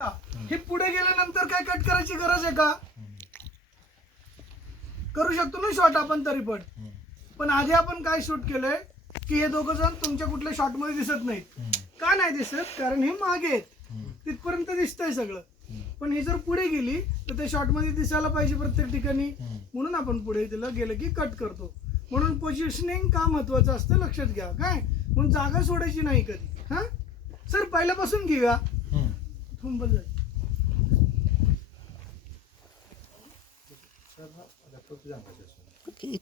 हे पुढे गेल्यानंतर काय कट करायची गरज आहे का? करू शकतो ना शॉट आपण तरी पण आधी आपण काय शूट केलंय की हे दोघं जण तुमच्या कुठल्या शॉट मध्ये दिसत नाहीत. का नाही दिसत? कारण हे मागे आहेत, तिथपर्यंत दिसतंय सगळं. पण ही जर पुढे गेली तर ते शॉट मध्ये दिसायला पाहिजे प्रत्येक ठिकाणी, म्हणून आपण पुढे तिला गेलं की कट करतो. म्हणून पोझिशनिंग का महत्वाचं असतं लक्षात घ्या. काय म्हणून जागा सोडायची नाही कधी. हा सर पहिल्यापासून घेऊया. थांबल जाईल.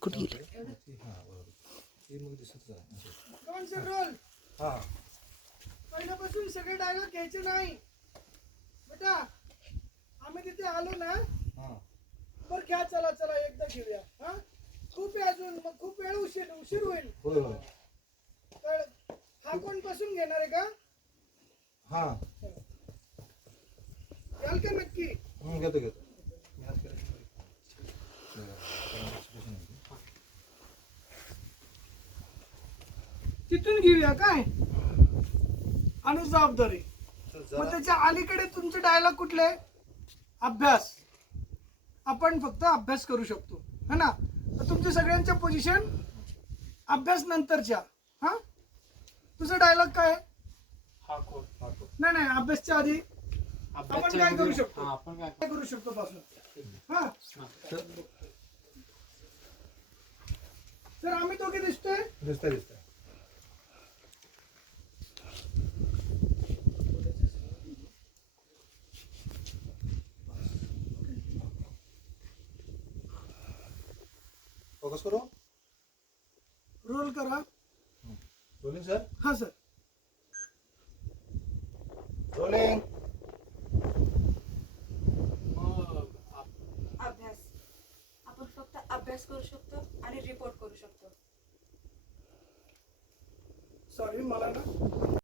कुठे गेले? रोल पहिल्यापासून सगळे डायलॉग घ्यायचे नाही बेटा. आम्ही तिथे आलो ना बर घ्या, चला चला एकदा घेऊया. हा खूप आहे अजून, मग खूप वेळ उशीर होईल. तर हा कोण पासून घेणार आहे का? हा घ्याल का नक्की? घेतो. तिथून घेऊया काय. आणि जबाबदारी मग त्याच्या अलीकडे तुमचे डायलॉग कुठले? अभ्यास. आपण फक्त अभ्यास करू शकतो है ना. तर तुमच्या सगळ्यांच्या पोझिशन अभ्यास नंतरच्या. हा तुझा डायलॉग काय? नाही अभ्यासच्या आधी आपण काय करू शकतो? आपण काय करू शकतो पासून. हा तर आम्ही दोघे दिसतोय. फोकस करू. रोल करा. Rolling sir. हा सर. रोलिंग. अभ्यास. आपण फक्त अभ्यास करू शकतो आणि रिपोर्ट करू शकतो. सॉरी मला ना